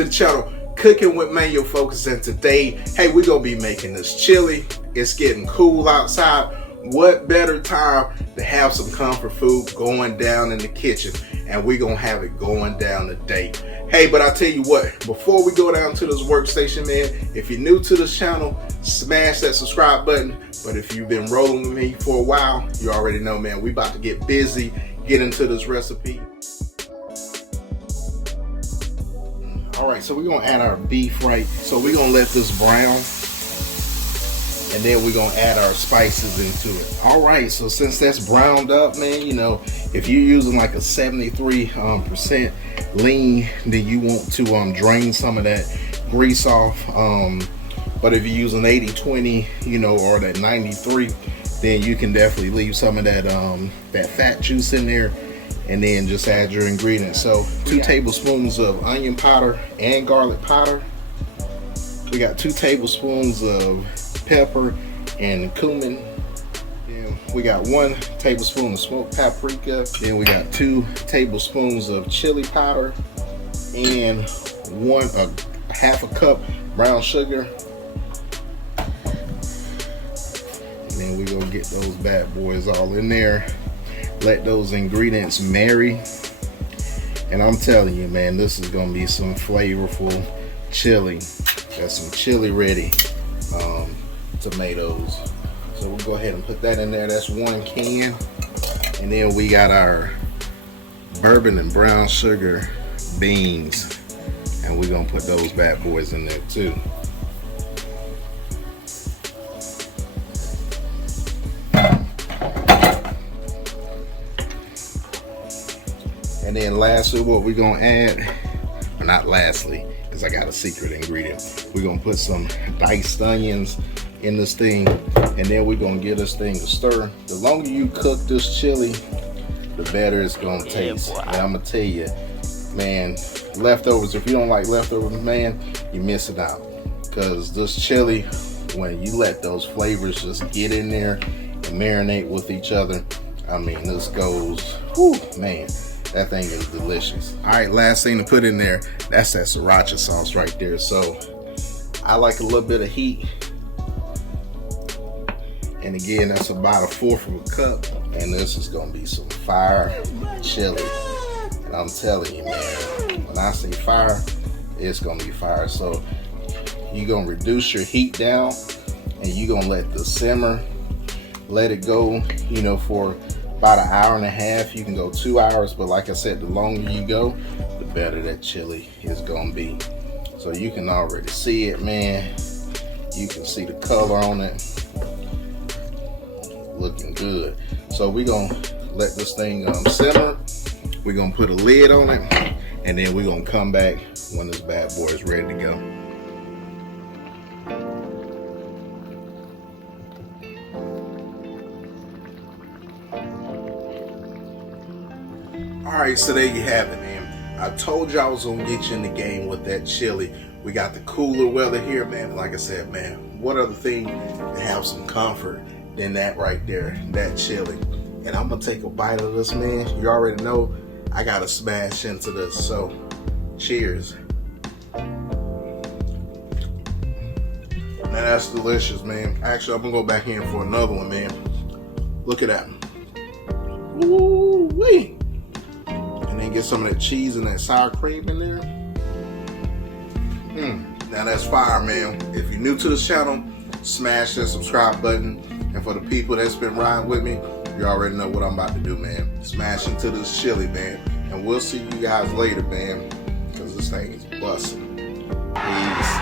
to the channel, Cooking with Manual Focus, and today, hey, we're gonna be making this chili. It's getting cool outside. What better time to have some comfort food going down in the kitchen, and we're gonna have it going down today. Hey, but I tell you what, before we go down to this workstation, man, if you're new to this channel, smash that subscribe button. But if you've been rolling with me for a while, you already know, man, we about to get busy, get into this recipe. All right, so we're gonna add our beef, right? So we're gonna let this brown, and then we're gonna add our spices into it. All right, so since that's browned up, man, you know, if you're using like a 73% lean, then you want to drain some of that grease off. But if you're using 80-20, you know, or that 93, then you can definitely leave some of that that fat juice in there, and then just add your ingredients. So 2 tablespoons of onion powder and garlic powder. We got 2 tablespoons of pepper and cumin. Then we got 1 tablespoon of smoked paprika. Then we got 2 tablespoons of chili powder and half a cup brown sugar. And then we gonna get those bad boys all in there. Let those ingredients marry, and I'm telling you, man, this is gonna be some flavorful chili. Got some chili ready tomatoes, so we'll go ahead and put that in there. That's 1 can. And then we got our bourbon and brown sugar beans, and we're gonna put those bad boys in there too. And then lastly, what we're gonna add, or not lastly, because I got a secret ingredient, we're gonna put some diced onions in this thing, and then we're gonna give this thing a stir. The longer you cook this chili, the better it's gonna taste. And I'm gonna tell you, man, leftovers, if you don't like leftovers, man, you're missing out. Because this chili, when you let those flavors just get in there and marinate with each other, I mean, this goes, whew, man. That thing is delicious. All right, last thing to put in there, that's that sriracha sauce right there. So I like a little bit of heat. And again, that's about 1/4 of a cup. And this is gonna be some fire chili. And I'm telling you, man, when I say fire, it's gonna be fire. So you're gonna reduce your heat down, and you're gonna let this simmer, let it go, you know, for about 1.5 hours. You can go 2 hours, but like I said, the longer you go, the better that chili is gonna be. So you can already see it, man. You can see the color on it, looking good. So we're gonna let this thing simmer. We're gonna put a lid on it, and then we're gonna come back when this bad boy is ready to go. All right, so there you have it, man. I told you I was gonna get you in the game with that chili. We got the cooler weather here, man. Like I said, man, what other thing to have some comfort than that right there, that chili. And I'm gonna take a bite of this, man. You already know I gotta smash into this, so cheers. Man, that's delicious, man. Actually, I'm gonna go back in for another one, man. Look at that. Ooh-wee. And then get some of that cheese and that sour cream in there. Now that's fire, man. If you're new to this channel, smash that subscribe button. And for the people that's been riding with me, you already know what I'm about to do, man. Smash into this chili, man. And we'll see you guys later, man. Because this thing is busting. Peace.